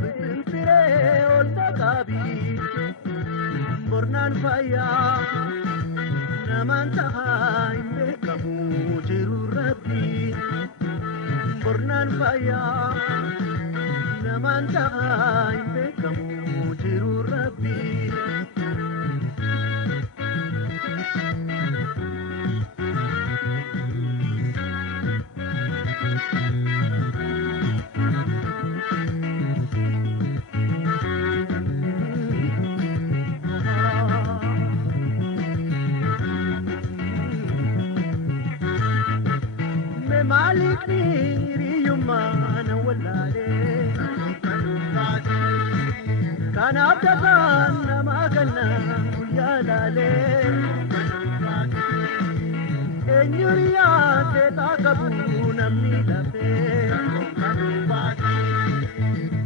bitintire olla qabi bornaan fayyaa namaan tahaa hin beekamu jiru rabbi bornaan fayyaa namaan tahaa hin beekamu jiru rabbi Malikni riyumana wallale kana abdana magana yalale enyuriya te takabu namni lafe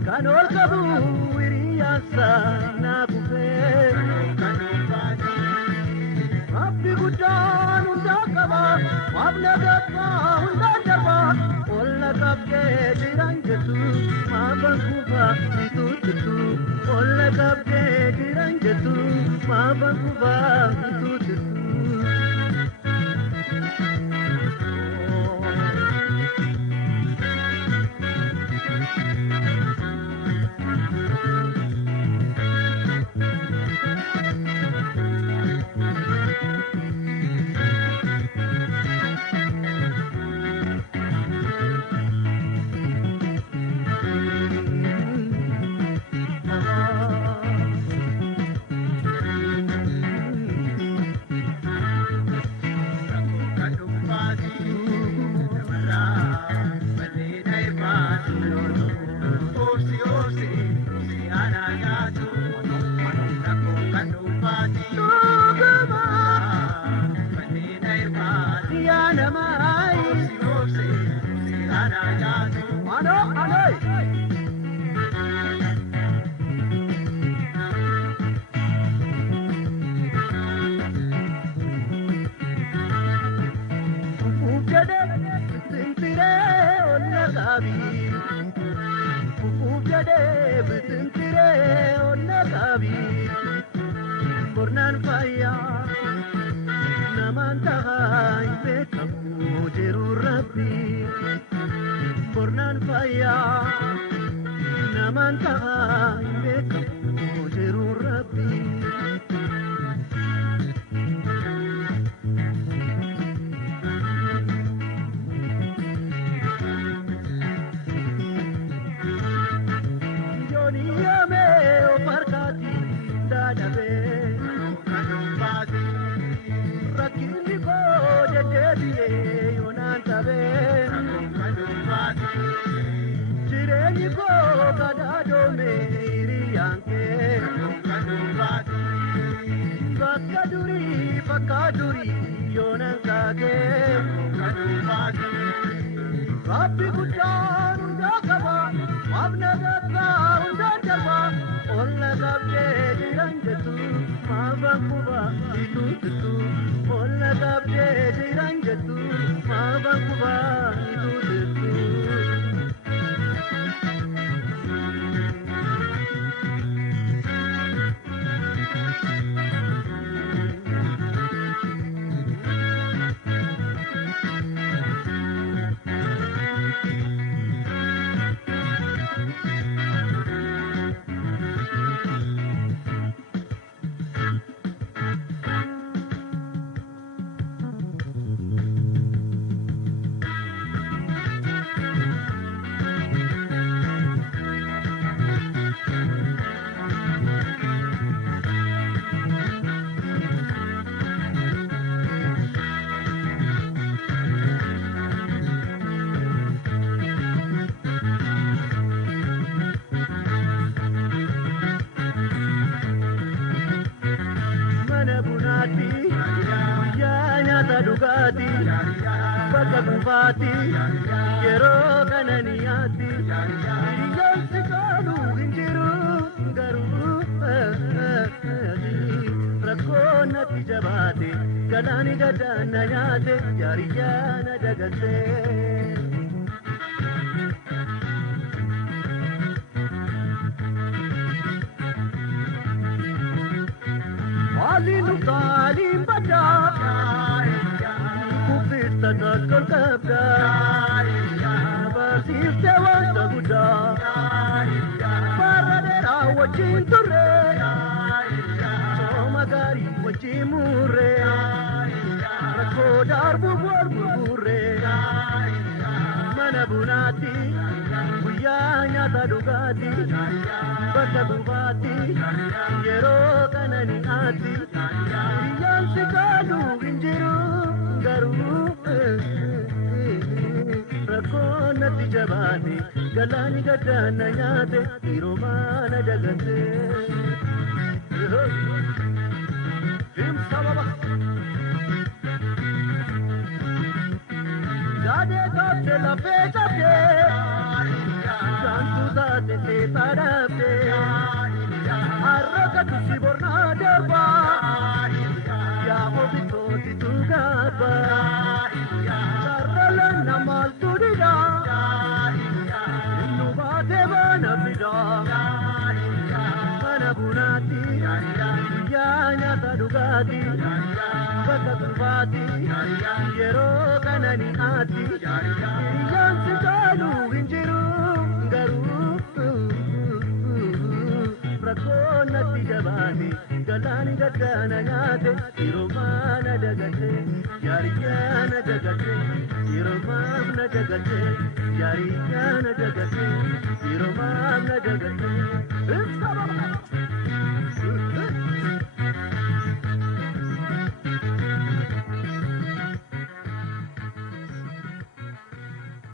kanol kabu wiriya sana kufe abdi gudan undakaba abna gatwa undakaba olla kabge diranjetu mabankuba itutu olla kabge diranjetu mabankuba itutu bornaan fayyaa namaan tahaa hin beekamu jiru rabbi bornaan fayyaa namaan tahaa hin beekamu jiru rabbi Kaduri yonan kage Rabbi gudan undakaba abna gatwa undakaba olla kabge diranjetu mabankuba itutu olla kabge diranjetu mabankuba itutu Dugati, bakka bufaati, yeroo kananiyaati, hiriyoonni kooluu hin jiru garuu rakkoon natti jabaate, galaani gadaan na nyaate, jaariyyaa na dagatee. Alinu kalim bada Kupista takal kabda Basifte wanta buda Paradera wajin turre Somagari wajimure Rako darbu burbure Mana bunati Guyanya tadugati Bata bubati Yero kanani ati Riyan sikadu injiru Garu Rakona tijabani Galani gadana nyate Iromana jagate Vim sababa Gade gade la feta pe Santu date te tarape Arraka tu siborna derba Ya obito tu gaba Sarala namal tudida Innu bate bana pida Mana bunati Ya nyata dugati Baka tubati Yero kanani ati Yang sikalu injiru Garu Rakona tijabani Galani gadana nyate Iromana dagate Yariyana dagate Iromana dagate Yariyana dagate Iromana dagate